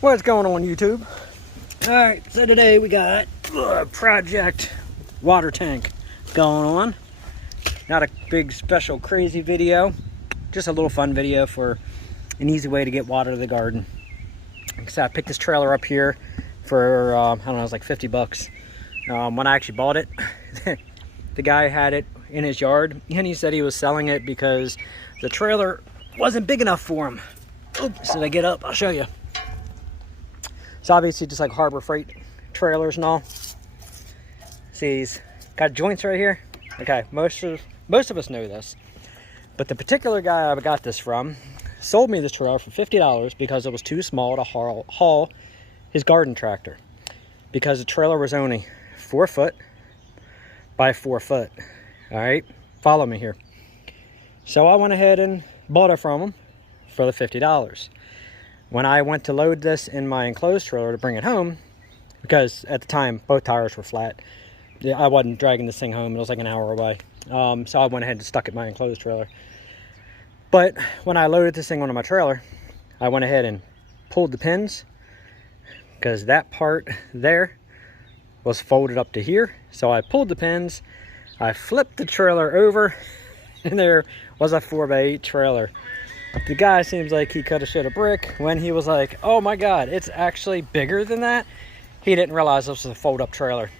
What's going on, YouTube? Alright, so today we got project water tank going on. Not a big special crazy video, just a little fun video for an easy way to get water to the garden. So I picked this trailer up here for I don't know, it was like 50 bucks. When I actually bought it, the guy had it in his yard and he said he was selling it because the trailer wasn't big enough for him. Oops, did I get up? I'll show you. It's obviously just like Harbor Freight trailers and all. See, he's got joints right here. Okay, most of us know this, but the particular guy I got this from sold me this trailer for $50 because it was too small to haul his garden tractor, because the trailer was only 4 foot by 4 foot. All right, follow me here. So I went ahead and bought it from him for the $50. When I went to load this in my enclosed trailer to bring it home, because at the time both tires were flat, I wasn't dragging this thing home. It was like an hour away. So I went ahead and stuck it in my enclosed trailer. But when I loaded this thing onto my trailer, I went ahead and pulled the pins, because that part there was folded up to here. So I pulled the pins, I flipped the trailer over, and there was a 4x8 trailer. The guy seems like he could have shit a brick when he was like, oh my god, it's actually bigger than that. He didn't realize this was a fold-up trailer.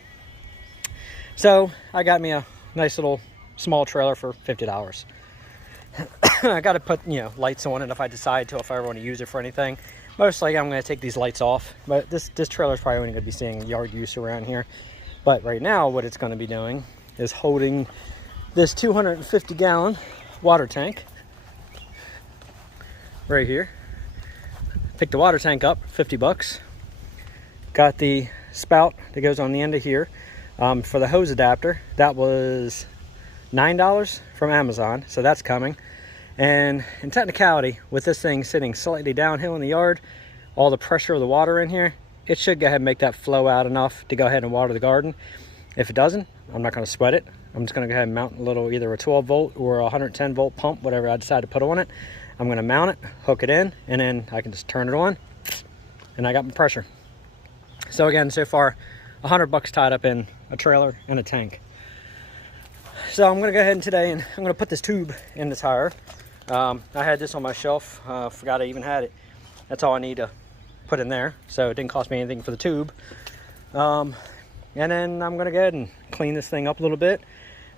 So I got me a nice little small trailer for $50. I got to put, lights on it if I decide to, if I ever want to use it for anything. Most likely I'm going to take these lights off, but this trailer is probably only going to be seeing yard use around here. But right now what it's going to be doing is holding this 250-gallon water tank right here. Picked the water tank up, 50 bucks. Got the spout that goes on the end of here. For the hose adapter, that was $9 from Amazon, so that's coming. And in technicality, with this thing sitting slightly downhill in the yard, all the pressure of the water in here, it should go ahead and make that flow out enough to go ahead and water the garden. If it doesn't, I'm not going to sweat it. I'm just going to go ahead and mount a little, either a 12 volt or a 110 volt pump, whatever I decide to put on it. I'm going to mount it, hook it in, and then I can just turn it on, and I got my pressure. So again, so far, 100 bucks tied up in a trailer and a tank. So I'm going to go ahead and today, and I'm going to put this tube in the tire. I had this on my shelf, forgot I even had it. That's all I need to put in there, so it didn't cost me anything for the tube. And then I'm going to go ahead and clean this thing up a little bit.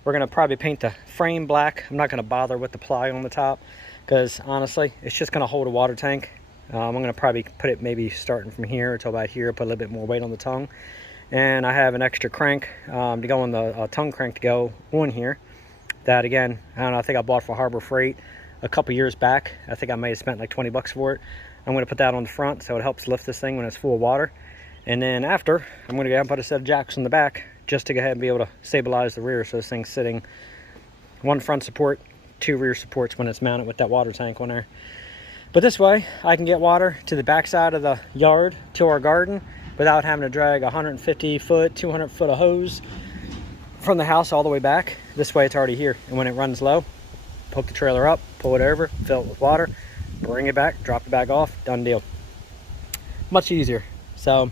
We're going to probably paint the frame black. I'm not going to bother with the ply on the top, because honestly, it's just going to hold a water tank. I'm going to probably put it maybe starting from here until about here, put a little bit more weight on the tongue. And I have an extra crank to go on the tongue crank to go on here. That again, I don't know, I think I bought for Harbor Freight a couple years back. I think I may have spent like 20 bucks for it. I'm going to put that on the front so it helps lift this thing when it's full of water. And then after, I'm going to go ahead and put a set of jacks on the back just to go ahead and be able to stabilize the rear, so this thing's sitting one front support, 2 rear supports when it's mounted with that water tank on there. But this way I can get water to the back side of the yard to our garden without having to drag 150 foot, 200 foot of hose from the house all the way back. This way it's already here, and when it runs low, hook the trailer up, pull it over, fill it with water, bring it back, drop it back off, done deal. Much easier. So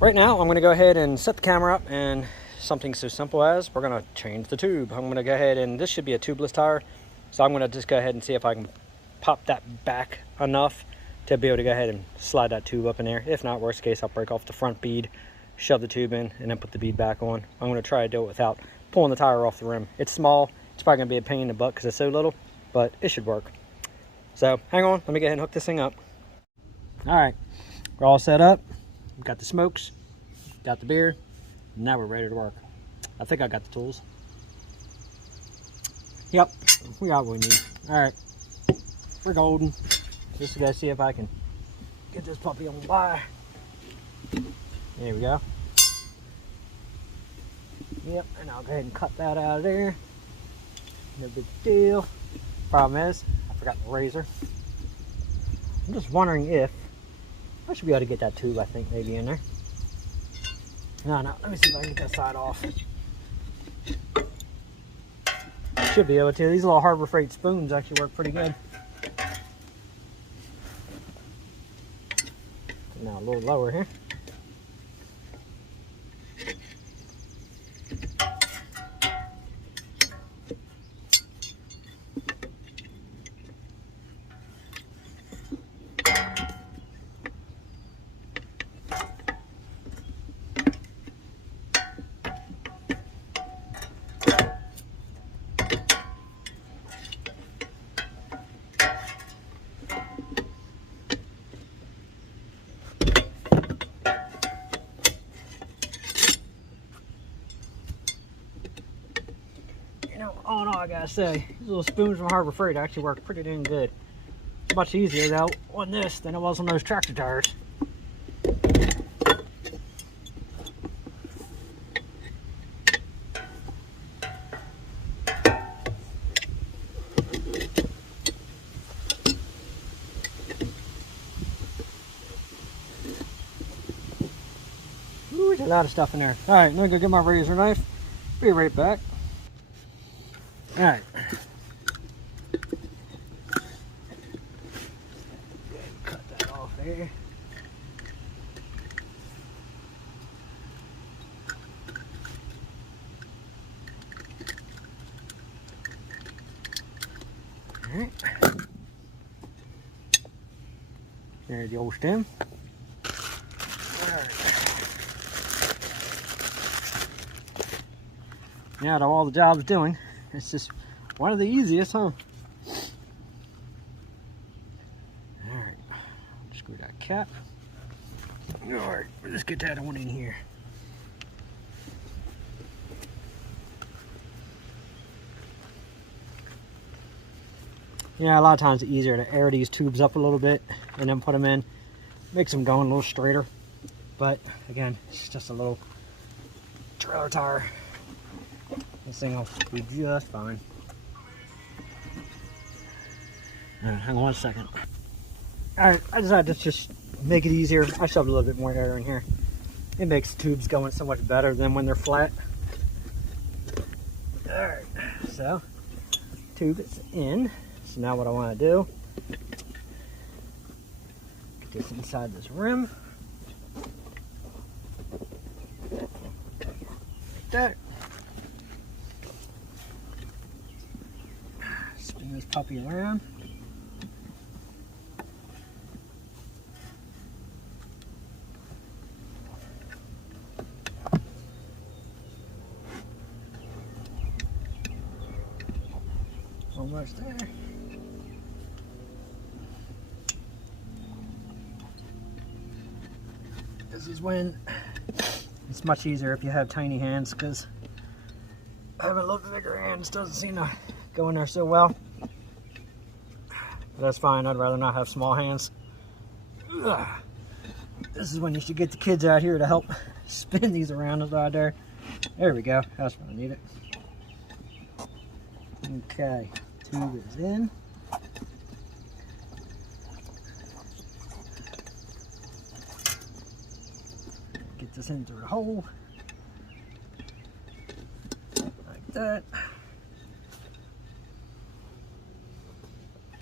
right now I'm going to go ahead and set the camera up, and something so simple as we're going to change the tube. I'm going to go ahead, and this should be a tubeless tire, so I'm going to just go ahead and see if I can pop that back enough to be able to go ahead and slide that tube up in there. If not, worst case, I'll break off the front bead, shove the tube in, and then put the bead back on. I'm going to try to do it without pulling the tire off the rim. It's small. It's probably going to be a pain in the butt because it's so little, but it should work. So hang on, let me go ahead and hook this thing up. All right, we're all set up. We've got the smokes, got the beer. Now we're ready to work. I think I got the tools. Yep, we got what we need. All right, we're golden. Just to go see if I can get this puppy on wire. There we go. Yep, and I'll go ahead and cut that out of there. No big deal. Problem is, I forgot the razor. I'm just wondering if I should be able to get that tube, I think, maybe in there. No, let me see if I can get that side off. Should be able to. These little Harbor Freight spoons actually work pretty good. Now a little lower here. You know, all in all, I gotta say, these little spoons from Harbor Freight actually work pretty dang good. It's much easier though on this than it was on those tractor tires. Ooh, there's a lot of stuff in there. All right, let me go get my razor knife. Be right back. All right. Cut that off there. All right. There's the old stem. Now, out of all the jobs doing, it's just one of the easiest, huh? Alright, screw that cap. Alright, let's get that one in here. Yeah, a lot of times it's easier to air these tubes up a little bit and then put them in. Makes them go a little straighter. But again, it's just a little trailer tire. This thing will be just fine. Alright, hang on one second. Alright, I decided to just make it easier. I shoved a little bit more air in here. It makes the tubes going so much better than when they're flat. Alright, so tube is in. So now what I want to do, get this inside this rim. Like that. Spin this puppy around. Almost there. This is when it's much easier if you have tiny hands, because having a little bigger hands doesn't seem to go in there so well. But that's fine, I'd rather not have small hands. Ugh. This is when you should get the kids out here to help spin these around right there. There we go, that's when I need it. Okay, tube is in. Get this in through the hole. Like that.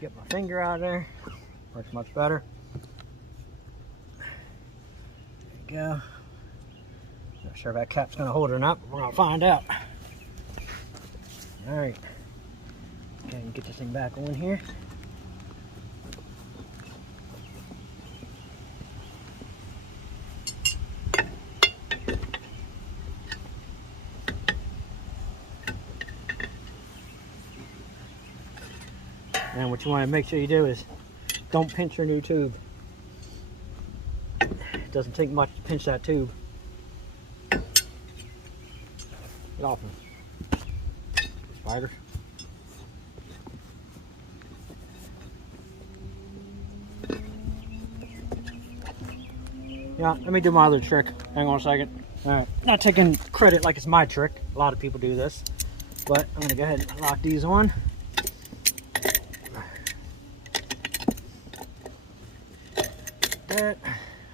Get my finger out of there. Works much better. There you go. Not sure if that cap's going to hold it or not, but we're going to find out. Alright. Okay, get this thing back on here. And what you want to make sure you do is don't pinch your new tube. It doesn't take much to pinch that tube. Get off me, spiders. Yeah, let me do my other trick. Hang on a second. Alright, not taking credit like it's my trick. A lot of people do this. But I'm going to go ahead and lock these on. That.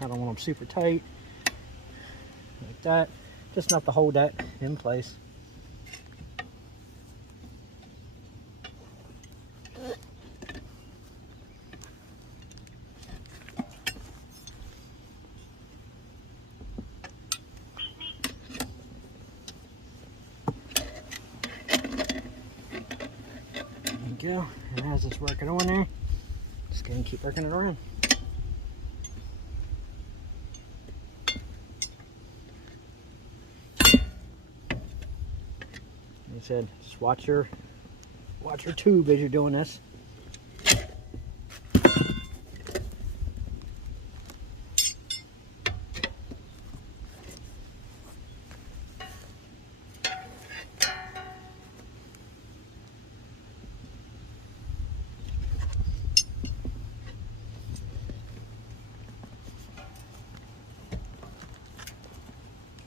I don't want them super tight. Like that. Just enough to hold that in place. go. And as it's working on there, just go and keep working it around. Like I said, just watch your tube as you're doing this.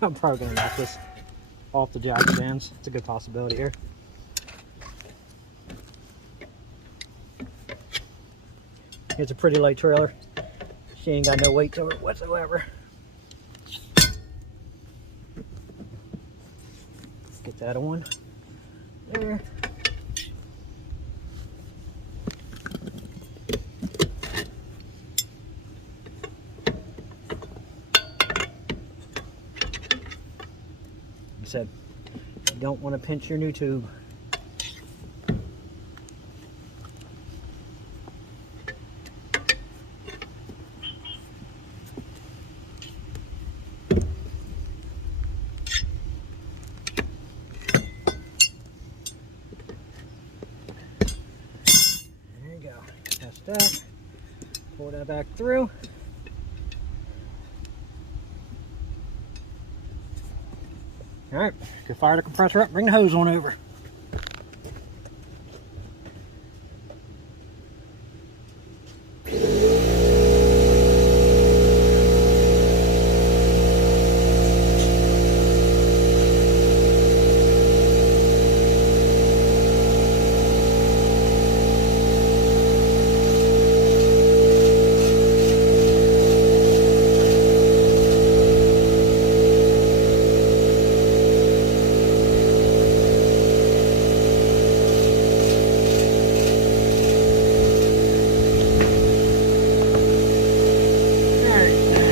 I'm probably going to knock this off the jack stands. It's a good possibility here. It's a pretty light trailer. She ain't got no weight to it whatsoever. Get that on there. Said you don't want to pinch your new tube. There you go. Test that. Pull that back through. All right, go fire the compressor up, bring the hose on over.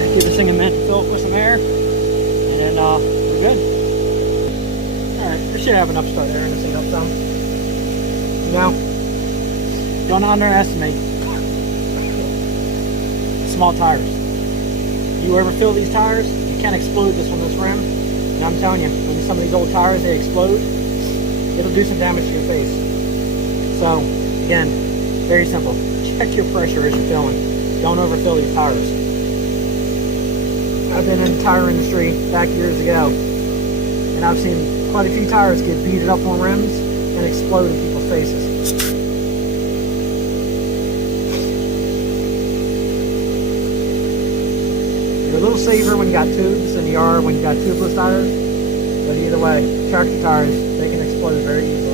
Give this thing a minute to fill it with some air, and then we're good. Alright, we should have enough start air in this thing up some. You know, don't underestimate small tires. You ever fill these tires, you can't explode this one, this rim. And I'm telling you, when some of these old tires, they explode, it'll do some damage to your face. So, again, very simple. Check your pressure as you're filling. Don't overfill these tires. I've been in the tire industry back years ago, and I've seen quite a few tires get beaten up on rims and explode in people's faces. You're a little safer when you got tubes than you are when you got tubeless tires, but either way, tractor tires, they can explode very easily.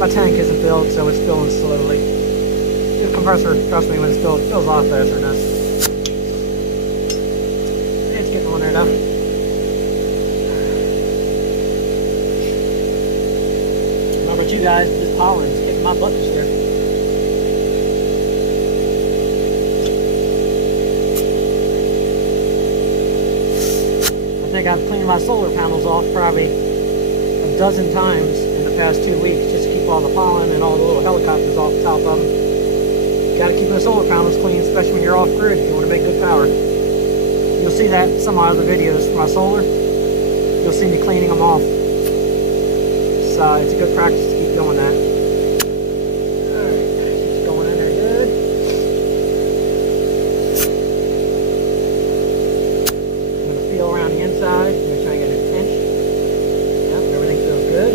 My tank isn't filled, so it's filling slowly. The compressor, trust me, when it's filled, it fills a lot faster than this. It's getting on there though. I don't know about you guys, but this pollen's kicking my butt this year. I think I've cleaned my solar panels off probably a dozen times in the past 2 weeks just to keep all the pollen and all the little helicopters off the top of them. You gotta keep those solar panels clean, especially when you're off grid if you want to make good power. You'll see that in some of my other videos for my solar. You'll see me cleaning them off. So it's a good practice to keep doing that. Alright, it's going in there good. I'm gonna feel around the inside, make sure I get a pinch. Yep, everything feels good.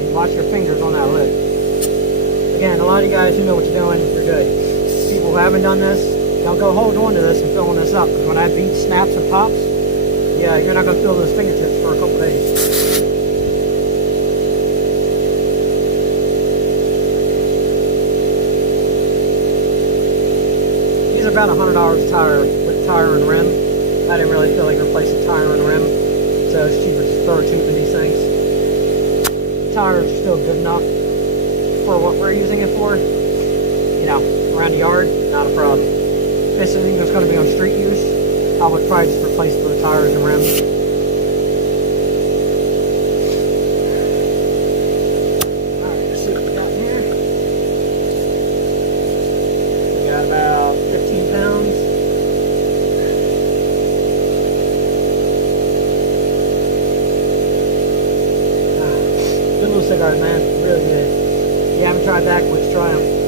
And watch your fingers on that lid. Again, a lot of you guys who know what you're doing, you're good. People who haven't done this, don't go hold on to this and filling this up. Because when that beat snaps and pops, yeah, you're not going to feel those fingertips for a couple days. These are about $100 a tire with tire and rim. I didn't really feel like replacing tire and rim, so it's cheaper to throw a tube in these things. tires are still good enough for what we're using it for. You know, around the yard, not a problem. If this thing was going to be on street use, I would probably just replace the tires and rims. Alright, let's see what we got here. We got about 15 pounds. Good little cigars, man. Really good. If you haven't tried backwoods, try them.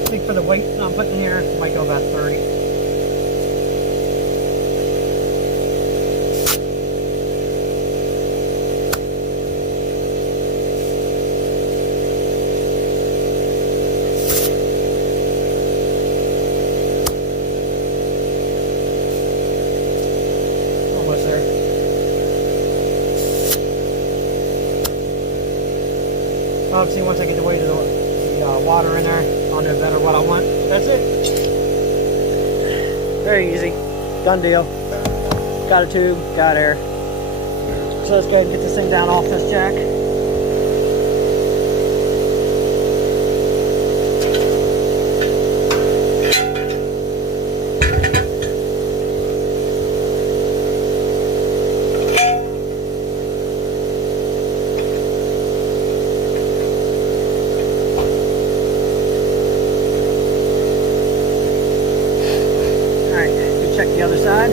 I think for the weight I'm putting in here, it might go about 30. Almost there. Obviously, once I get the weight of the water in there, I'll know better what I want. That's it. Very easy. Done deal. Got a tube, got air. So let's go ahead and get this thing down off this jack. Check the other side.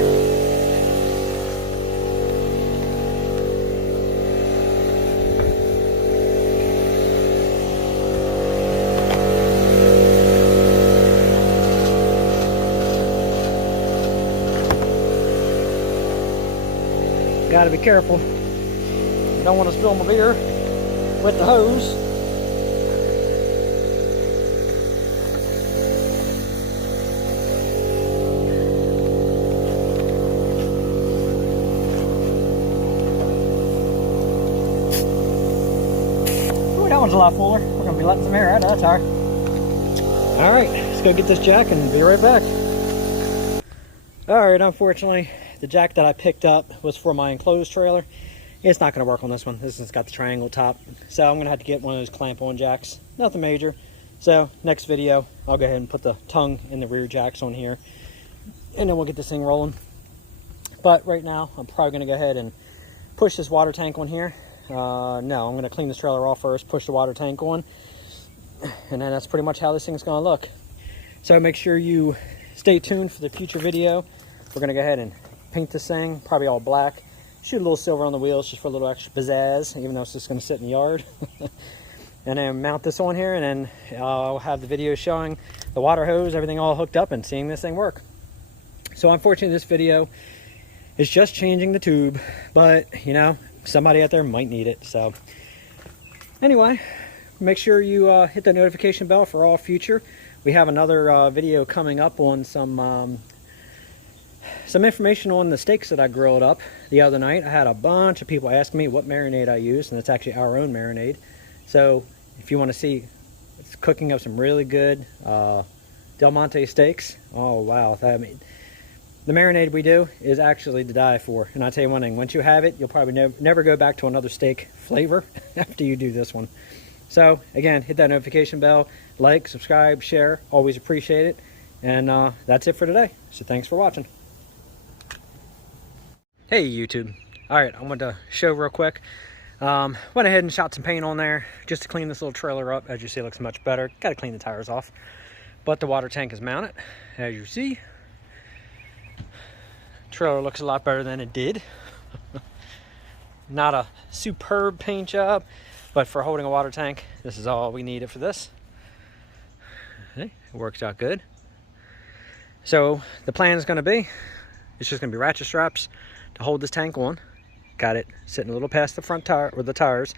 Gotta be careful. You don't want to spill my beer with the hose. That one's a lot fuller. We're going to be letting some air out of that tire. Alright, let's go get this jack and be right back. Alright, unfortunately, the jack that I picked up was for my enclosed trailer. It's not going to work on this one. This one's got the triangle top. So I'm going to have to get one of those clamp-on jacks. Nothing major. So, next video, I'll go ahead and put the tongue and the rear jacks on here. And then we'll get this thing rolling. But right now, I'm probably going to go ahead and push this water tank on here. No, I'm going to clean this trailer off first, push the water tank on, and then that's pretty much how this thing's going to look. So make sure you stay tuned for the future video. We're going to go ahead and paint this thing, probably all black. Shoot a little silver on the wheels just for a little extra pizzazz, even though it's just going to sit in the yard. And then mount this on here, and then I'll have the video showing the water hose, everything all hooked up, and seeing this thing work. So unfortunately, this video is just changing the tube, but you know, somebody out there might need it. So anyway, make sure you hit the notification bell for all future. We have another video coming up on some information on the steaks that I grilled up the other night. I had a bunch of people asking me what marinade I use, and it's actually our own marinade. So if you want to see, it's cooking up some really good Del Monte steaks. Oh wow, the marinade we do is actually to die for. And I'll tell you one thing, once you have it, you'll probably never go back to another steak flavor after you do this one. So again, hit that notification bell, like, subscribe, share, always appreciate it. And that's it for today. So thanks for watching. Hey YouTube. Alright, I wanted to show real quick. Went ahead and shot some paint on there just to clean this little trailer up. As you see, it looks much better. Got to clean the tires off. But the water tank is mounted, as you see. Trailer looks a lot better than it did. Not a superb paint job. But for holding a water tank, this is all we needed for this. Okay, it works out good. So the plan is going to be, it's just going to be ratchet straps to hold this tank on. Got it sitting a little past the front tire or the tires,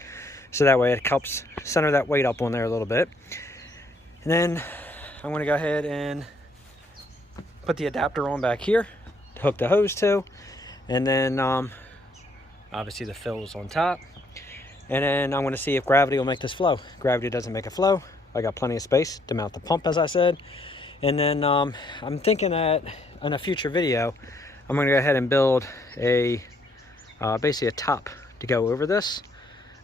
so that way it helps center that weight up on there a little bit. And then I'm going to go ahead and put the adapter on back here to hook the hose to, and then obviously the fill's on top. And then I'm going to see if gravity will make this flow. Gravity doesn't make it flow. I got plenty of space to mount the pump, as I said. And then I'm thinking that in a future video, I'm going to go ahead and build a basically a top to go over this.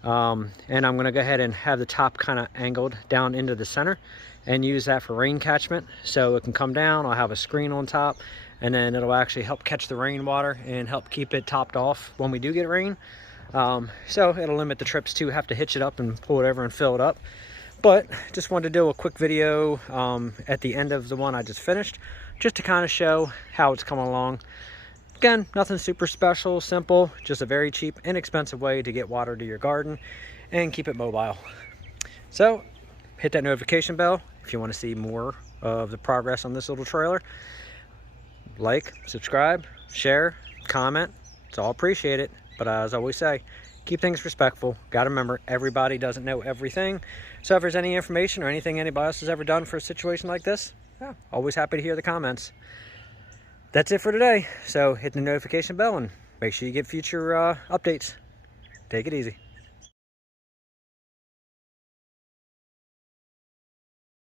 And I'm going to go ahead and have the top kind of angled down into the center and use that for rain catchment. So it can come down, I'll have a screen on top, and then it'll actually help catch the rainwater and help keep it topped off when we do get rain. So it'll limit the trips to have to hitch it up and pull it over and fill it up. But just wanted to do a quick video at the end of the one I just finished, just to kind of show how it's coming along. Again, nothing super special, simple, just a very cheap, inexpensive way to get water to your garden and keep it mobile. So hit that notification bell if you want to see more of the progress on this little trailer. Like, subscribe, share, comment, it's all appreciated. But as I always say, keep things respectful. Got to remember, everybody doesn't know everything. So if there's any information or anything anybody else has ever done for a situation like this, yeah, always happy to hear the comments. That's it for today. So hit the notification bell and make sure you get future updates. Take it easy.